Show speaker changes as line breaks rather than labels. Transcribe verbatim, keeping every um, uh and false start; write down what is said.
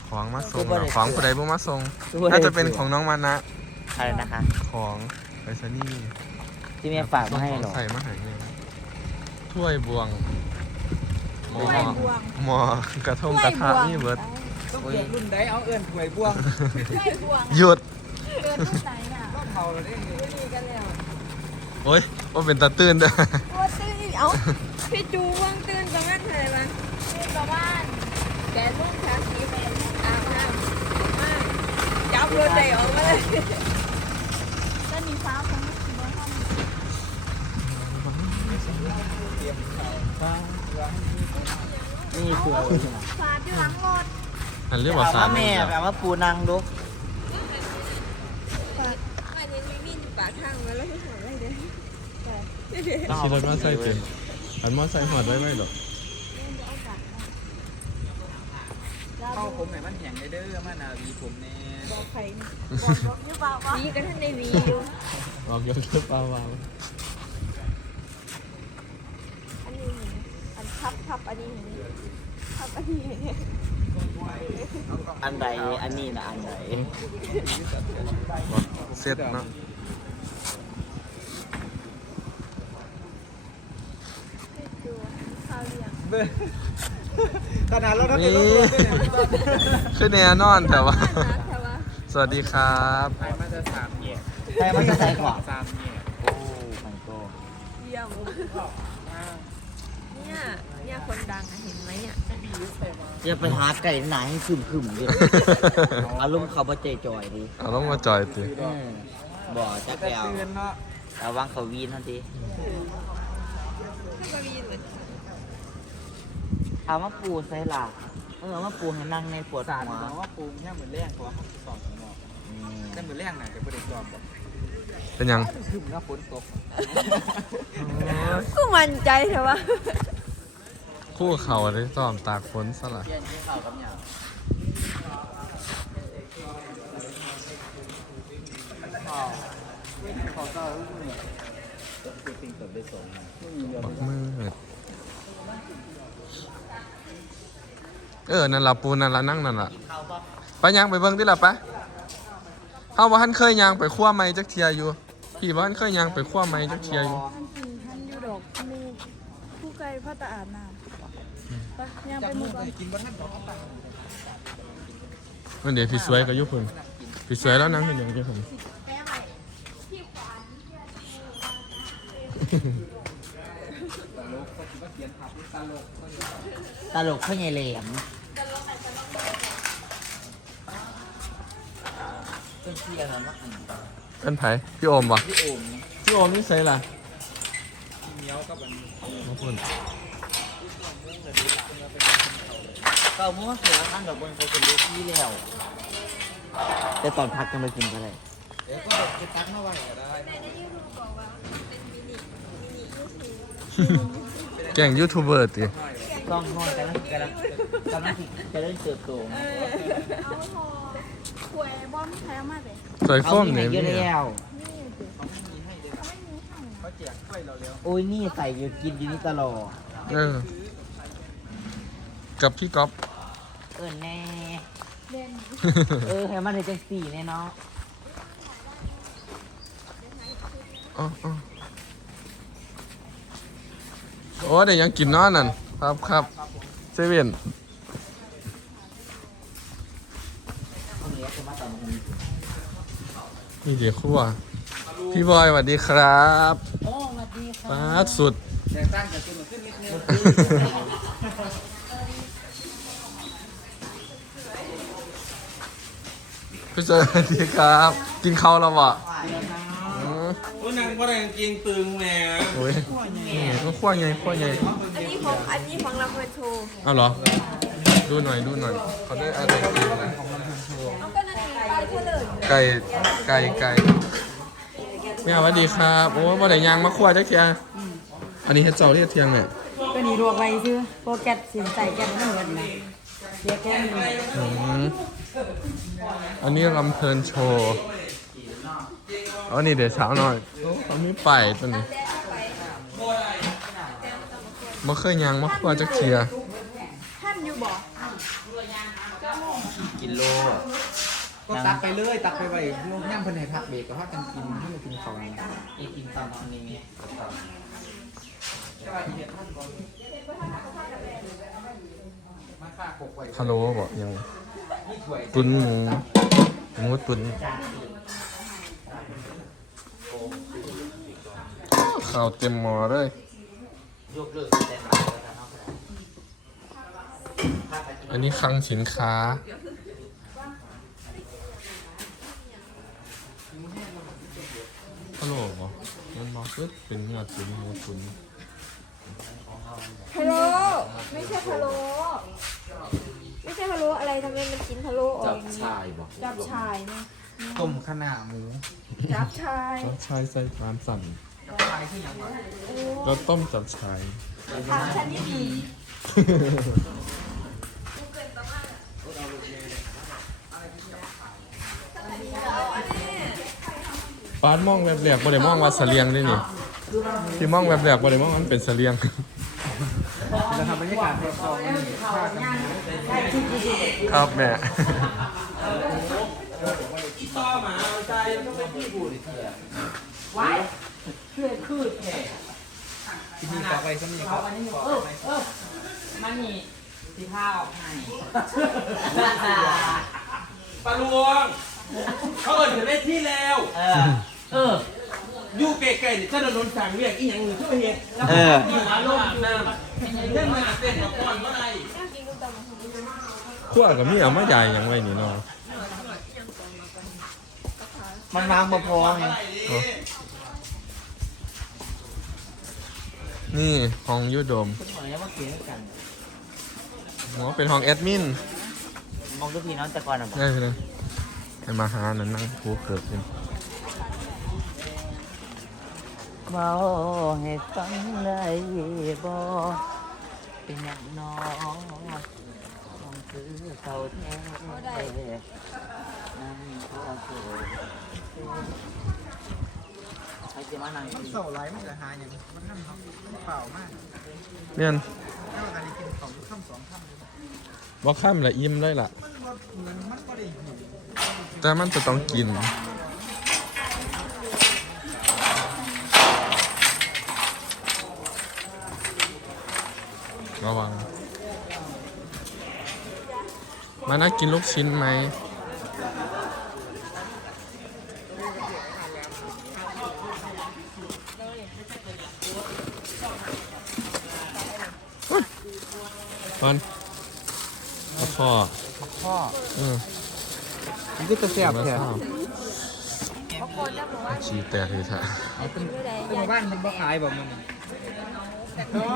ของมาส่งของผู้ใดบ่มาส่งน่าจะเป็นของน้องมานะ
อะไรนะคะ
ของไปซนี่
ที่แม่ฝากมาให้หรอ
ใส่มาให้เนี่ยถ้วยบวงหมอหมอกระทงกระทะนี่เบิร์ด
ต้องเกิดรุ่นใดเอาเอื้อนถ้วยบวง
หยุด
เกิดรุ่นไหนอ่ะ
ก็เผาเราได้เลย
มีกันแล้ว
โอ้ยว่าเป็นตาตื่นเด้อ
ว่าตื่นเอ้าพี่จูว่างตื่นประมาณเท่าไหร่วะตื่นประมาณแปดโมงเช้าสี่แปดโมงอาบน้ำมาจับรถได้ออกมาเลยก็มีฟ้าคงไม่ถึงว่าห้อง
นี่คือ
ฟ้าอยู่หลังรถ
อันเรียกว่าสาม
แม่แบบว่าปูนางลุก
อันนี้ไม่มีปากทางมาแล้วที่หาอะไรเด้อ
ขี่รถมาใส่เป็นอันมอใส่หอดไว้ไหมหรอ
เข้าผมไหนมันแห้งเด้อมานาวีผมแน่
บอกใครบอกบอกหรือเปล่าวะวีกันท่านในวีอยู่
บอกยกเลิกเปล่าวะ
อันนี้อันทับทับอันนี้ทับอันนี้
อันใดอันนี้นะอันใด
เสร็จเนาะ
ขนาดเราทำเป็นรถด้วยเนี่ย
คือแน่นอนแต่ว่าสวัสดีครับ
ไปมาจะสามแย่
ใครมันจะใส่กว่า
สามแย่
โอ้มันโต
เยี่ยมเนี่ยเนี่ยคนดังเห็นไหมเนี่ย
จะไปหาไก่ไหนให้ขึ้นขึ้นดิอารมณ์เขาบ่ใจจอยดิ
อารมณ์มาจอยติ
บ่จักแล้วระวังเขาวีนทันทีเอามาปูใส่หลักเออมาปูให้นั่งในปวดหัว
ว่าปูเนี่ยเหมือนแรงเพราะว่าเขาสอนข้างนอกแต่เหมือนแรงไหนจะไม่ได้จอมแบบ
เป็นยัง
คือมันฝนตก
กูมั่นใจเถอะวะ
คู่เข่าได้ซ้อมตากฝนซะละบักมืดเออนั่นละปูนั่นละนั่งนั่นละไปยังไปเบิ้งดิล่ะปะเฮาว่าท่านเคยยังไปขั้วไม้จักเทียอยู่พี่ว่าท่านเคยยังไปขั้วไม้จักเทียอยู่
ท่านอยู่ดอกมีผู้ไกลพ่อตาอาบน้ำไปยังไปหมู่บ้าน
กินบ้านนั่นของตา
เดี๋ยวพี่สวยก็ยุบพุ่นพี่สวยแล้วนั่งอยู่อย่างเดียวผม
ตลกข้าวเหนียวแหลมเป็นเชียร์นะมัก
เป็นไผ่พี่โอมวะ
พี่โอม
พี่โอมนี่ใส่ล่ะ
พี่เมียวก็เป็น
มาพุ่น
เก่ามั่วเสือท่านดอกบนเขาเป็นลูกพี่แล้วแต่ตอนพักจะมากินก็ได้
เดี๋ยวก็จะตักมาว่าก็ได้
แก่งยูทูบเบอร์ติ
ต้องนอนกันแล้วกันแล้วกันแล้วจะได้เติบโต
เอาพอขวยบอมแพ้มาเลย
สวยฟ้องเนี่ย
เยอะแล้วโอ้ยนี่ใส่อยู่กินอยู่นี่ตลอด
เออกับพี่ก๊อฟ
เออแน่เออให้มันได้จังสี่แน่เนาะ
อ๋อโอ้เดี๋ยวยังกินน้อนั่นครับครับเซเว่นนี่เดี๋ยวคั่วพี่บอยสวัสดีครับ
โอ้สวัสดีครับ
ป้าสุด
แตกต่างจากตัวหนึ่งขึ้นนิดนึง
พี่สวัสดีครับกินข้าวแล้ววะ
โอ้นางว่าอะไรจริงตึงแหม่
โอ้ยก็ขั้วไงขั้วไง
อันนี้ของอันนี้ของลำเพลินโชว์
เอาเหรอดูหน่อยดูหน่อยเขาได้อะไรกินนะไก่ไก่ไก่แม่สวัสดีครับโอ้บ่ได้ยางมาขั้วจักเทียอันนี้เฮ็ดเจ้าเรียกเทียงเนี่ย
ก็นี่รวกไว้ซื้อโปรแกรมสินใส่แกนไม่เหมือนนะเรียกแค่นี้
อันนี้ลำเพลินโชว์อันนี้เดี๋ยวเช้าหน่อยเขาไม่ไปตัวนี้บ่เคยยางมาขั้วจักเทีย
ท่านอยู่บ่
กินโล
ก็ตักไปเลยตักไปไว้ลูกย่ำเพิ่นให้พักเบรกก็พักกันกินให้มันกินของ
อีกินตอนนอนนี้มี
มาฆ่าโขกไว้
พะโล้บ่ยัง
นี่ถ้วย
ตุนหมูหมูตุนข้าวเต็มหม้อเลย
ยกเลิกแต่บาทแล้วเนาะ
อันนี้คลังสินค้าพะโล้บ่มันบอกว่าเป็นเนื้อตุนหมูตุน
พะโล้ไม่ใช่พะโล้ไม่ใช่พะโล้อะไรทำไมมันกินพะโล้ออกอย่างนี้
ชายบอก
จับชายเนี่ย
ต้มขนาหมู
จับชาย
จับชายใส่ปานสั่น
ชายขึ้นยังไง
โอ้
แล้วต้มจับชาย
ทางฉันนี่ดี
ปานมองแบบแหลกบ่ได้มองว่าเสลียงด้วยนี่ที่มองแบบแหลกบ่ได้มองว่ามันเป็นเสลียง
จะทำบรรยากาศรอบๆนี่ฆ่ากัน
ครับแม่
ต่อมาเอาใจต้องไปที่บูดอีกทีอ่ะไว้เพื่อคืดแผ่
ที่นี่ต่อไปก็มีครับ
เออเออมันนี่สีผ้าออกให้
ปลาลวง เขาเอิญถึงได้ที่แล้ว
เออเออ
อยู่ไกลๆเนี่ยถ้าเราโดนสั่งเรียกอีหยังหนึ่งเข้าไปเห็นแล้ว
เออ
อยู่อารมณ์น้ำเรื่องมาเป็นมาก่อนเมื่อไร
ขั้วกับมีเอามาใหญ่ยังไว้นี่เนาะ
มันวางบ่พอไง
นี่ห้องยูโดม
คุณหมอเนี่ยมาเขียนกัน
หมอเป็นห้องแอดมิน
มองทุกทีน้องแต่ก่อนอ่ะบอก
ได้เลยให้มาหานั่นนั่งพูเกิดขึ้น
เมาให้ฟังได้บ่เป็นอย่างน้องมองคือเก่าแท้นั่งพอเกิดใครจะมานั่ง
มันเสาไหลมันจะหาอย่างมันนั่นครับมันเปล่ามาก
เนี่ย
ถ้าการกินของข้ามสองข้าม
บ่ข้ามละอิ่มเลยล่ะ
มันบ่เหมือนมันก็ได้หิว
แต่มันจะต้องกิน ระวัง มาน่ากินลูกชิ้นไหม มันแล้วพ่อ
พ่อ
เออ
มันก็จะแซ่บ
แล้ว
แท้
ข้าว
บางคนจะบอกว่า
ชีแตกเลยท่ะ
เป็นเป็นหมู่บ้านมันบ่ขายแบบมัน